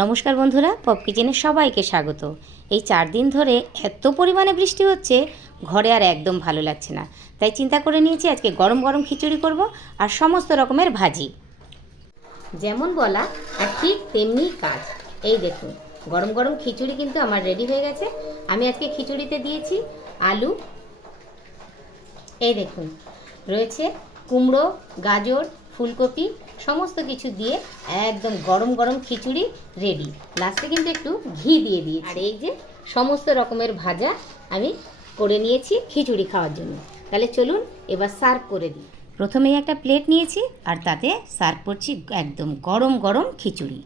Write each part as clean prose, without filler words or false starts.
নমস্কার বন্ধুরা, পপ কিচেনে সবাইকে স্বাগত। এই 4 দিন ধরে এত পরিমাণে বৃষ্টি হচ্ছে, ঘরে আর একদম ভালো লাগছে না। তাই চিন্তা করে নিয়েছি আজকে গরম গরম খিচুড়ি করব আর সমস্ত রকমের ভাজি। যেমন বলা আর ঠিক তেমনি কাজ। এই দেখুন, গরম গরম খিচুড়ি কিন্তু আমার রেডি হয়ে গেছে। আমি আজকে খিচুড়িতে দিয়েছি আলু, এই দেখুন রয়েছে কুমড়ো, গাজর, ফুলকপি, সমস্ত কিছু দিয়ে একদম গরম গরম খিচুড়ি রেডি। লাস্টে কিন্তু একটু ঘি দিয়ে দিয়েছি। আর এই যে সমস্ত রকমের ভাজা আমি করে নিয়েছি খিচুড়ি খাওয়ার জন্য। তাহলে চলুন এবার সার্ভ করে দিই। প্রথমেই একটা প্লেট নিয়েছি আর তাতে সার্ভ করছি একদম গরম গরম খিচুড়ি।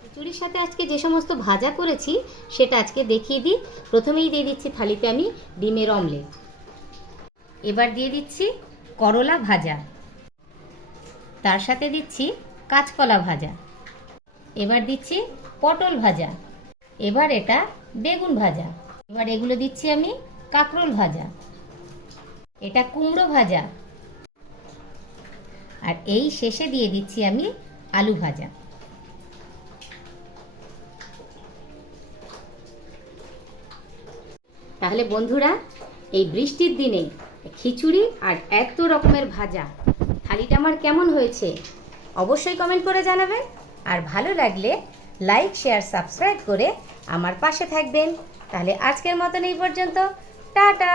খিচুড়ির সাথে আজকে যে সমস্ত ভাজা করেছি সেটা আজকে দেখিয়ে দিই। প্রথমেই দিয়ে দিচ্ছি থালিতে আমি ডিমের অমলেট, এবার দিয়ে দিচ্ছি করলা ভাজা, তার সাথে দিচ্ছি কাঁচকলা ভাজা, এবার দিচ্ছি পটল ভাজা, এবার এটা বেগুন ভাজা, এবার এগুলো দিচ্ছি আমি কাঁকরোল ভাজা, এটা কুমড়ো ভাজা, আর এই শেষে দিয়ে দিচ্ছি আমি আলু ভাজা। তাহলে বন্ধুরা, এই বৃষ্টির দিনে খিচুড়ি আর এত রকমের ভাজা, থালিটা আমার কেমন হয়েছে অবশ্যই কমেন্ট করে জানাবেন। আর ভালো লাগলে লাইক, শেয়ার, সাবস্ক্রাইব করে আমার পাশে থাকবেন। তাহলে আজকের মতন এই পর্যন্ত, টাটা।